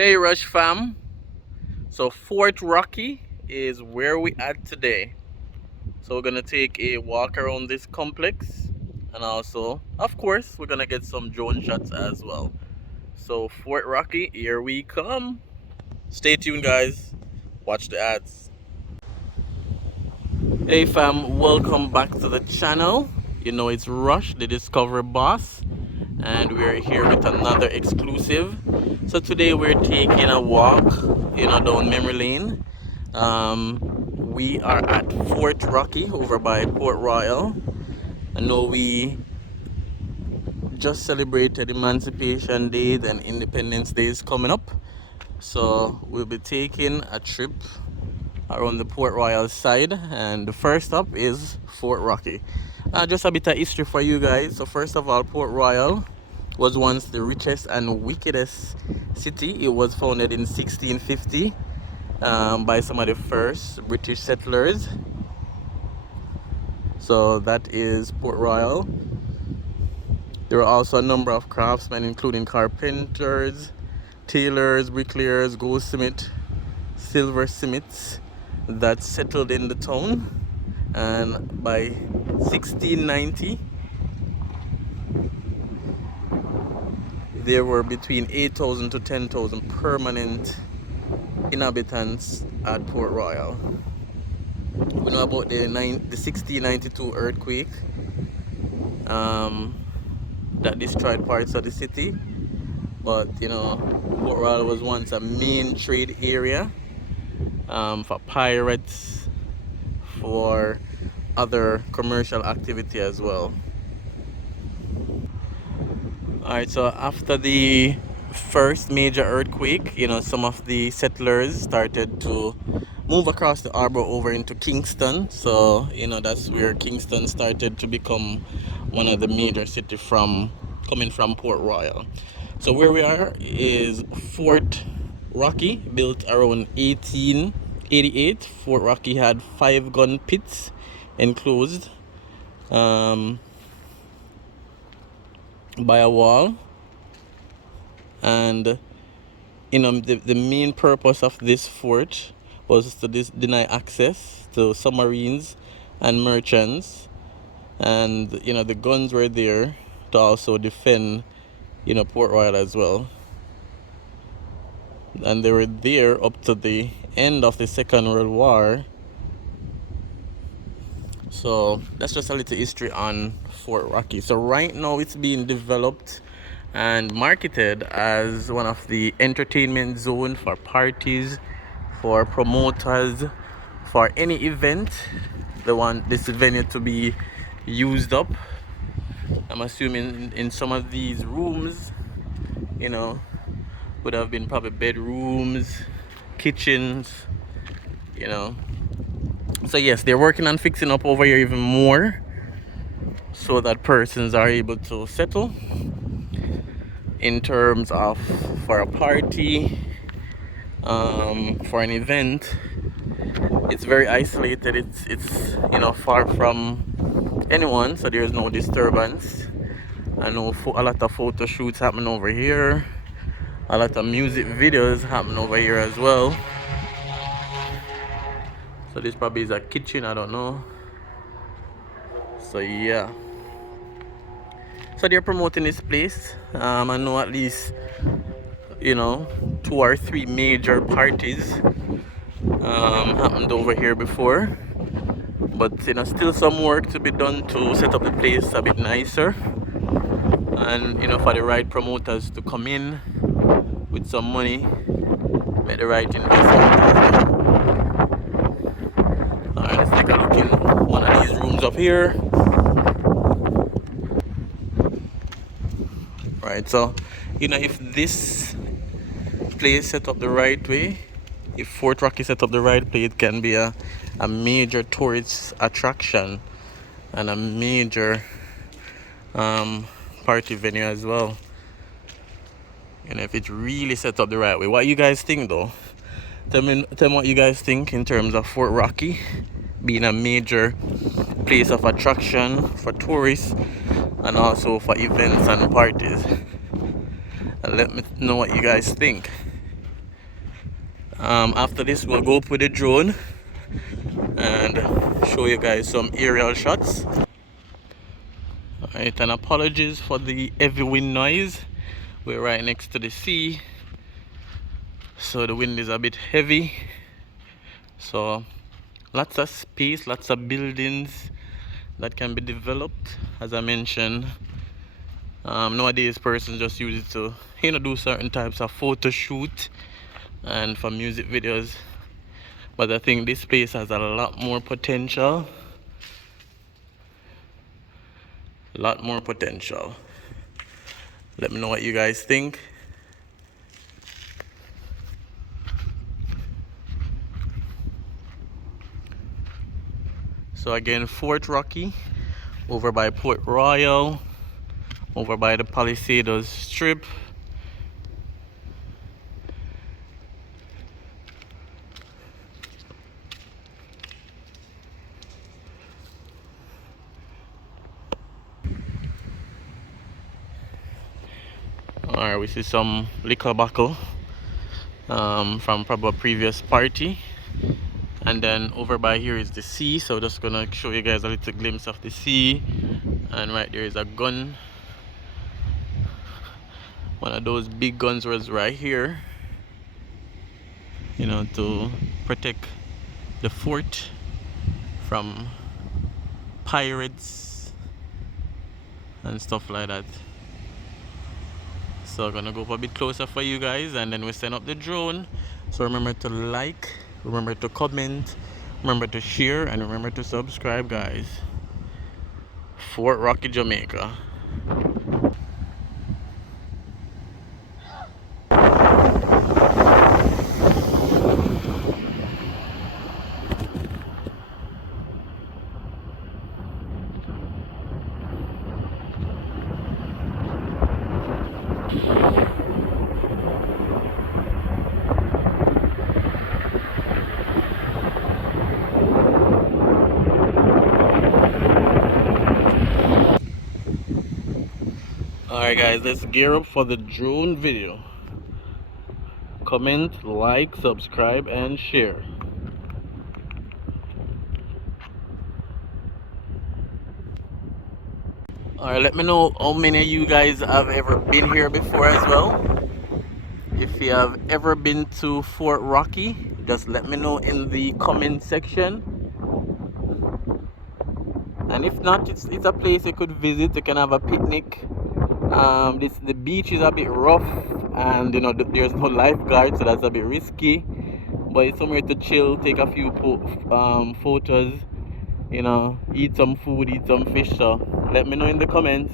Hey Rush fam. So Fort Rocky is where we at today. So we're gonna take a walk around this complex and also, of course, we're gonna get some drone shots as well. So Fort Rocky, here we come. Stay tuned guys. Watch the ads. Hey fam, welcome back to the channel. You know it's Rush, the Discover Boss, and we're here with another exclusive. So today we're taking a walk, down memory lane. We are at Fort Rocky over by Port Royal. I know we just celebrated Emancipation Day and Independence Day is coming up. So we'll be taking a trip around the Port Royal side, and the first stop is Fort Rocky. Just a bit of history for you guys. So first of all, Port Royal was once the richest and wickedest city. It was founded in 1650 by some of the first British settlers. So that is Port Royal. There are also a number of craftsmen, including carpenters, tailors, bricklayers, goldsmiths, silversmiths, that settled in the town. And by 1690, there were between 8,000 to 10,000 permanent inhabitants at Port Royal. We know about the 1692 earthquake that destroyed parts of the city, but Port Royal was once a main trade area for pirates, for other commercial activity as well. Alright, so after the first major earthquake, some of the settlers started to move across the harbor over into Kingston. So, that's where Kingston started to become one of the major cities coming from Port Royal. So where we are is Fort Rocky, built around 1888. Fort Rocky had 5 gun pits enclosed by a wall, and the main purpose of this fort was to deny access to submarines and merchants, and the guns were there to also defend Port Royal as well, and they were there up to the end of the Second World War. So that's just a little history on Fort Rocky. So right now it's being developed and marketed as one of the entertainment zone for parties, for promoters, for any event they want this venue to be used up. I'm assuming in some of these rooms, would have been probably bedrooms, kitchens, So yes, they're working on fixing up over here even more so that persons are able to settle in terms of for a party, for an event. It's very isolated. It's far from anyone, so there's no disturbance. I know a lot of photo shoots happen over here. A lot of music videos happen over here as well. So this probably is a kitchen, I don't know. So yeah. So they're promoting this place. I know at least 2 or 3 major parties happened over here before. But still some work to be done to set up the place a bit nicer. And for the right promoters to come in with some money, make the right investment. Alright, let's take a look in one of these rooms up here. Right, so if this place set up the right way, if Fort Rocky set up the right way, it can be a major tourist attraction and a major party venue as well. If it's really set up the right way. What you guys think though? Tell me what you guys think in terms of Fort Rocky being a major place of attraction for tourists and also for events and parties. And let me know what you guys think. After this, we'll go up with the drone and show you guys some aerial shots. Alright, and apologies for the heavy wind noise. We're right next to the sea, so the wind is a bit heavy. So lots of space, lots of buildings that can be developed. As I mentioned, nowadays persons just use it to, you know, do certain types of photo shoot and for music videos. But I think this place has a lot more potential. A lot more potential. Let me know what you guys think. So again, Fort Rocky, over by Port Royal, over by the Palisadoes Strip. Alright, we see some liquor buckle from probably a previous party. And then over by here is the sea, so just gonna show you guys a little glimpse of the sea. And right there is a gun. One of those big guns was right here, you know, to protect the fort from pirates and stuff like that. So I'm gonna go up a bit closer for you guys, and then we send up the drone. So remember to like, remember to comment, remember to share, and remember to subscribe, guys. Fort Rocky, Jamaica. Alright guys, let's gear up for the drone video. Comment, like, subscribe, and share. Alright, let me know how many of you guys have ever been here before as well. If you have ever been to Fort Rocky, just let me know in the comment section. And if not, it's a place you could visit. You can have a picnic. The beach is a bit rough, and you know there's no lifeguard, so that's a bit risky. But it's somewhere to chill, take a few photos, you know, eat some food, eat some fish. So let me know in the comments.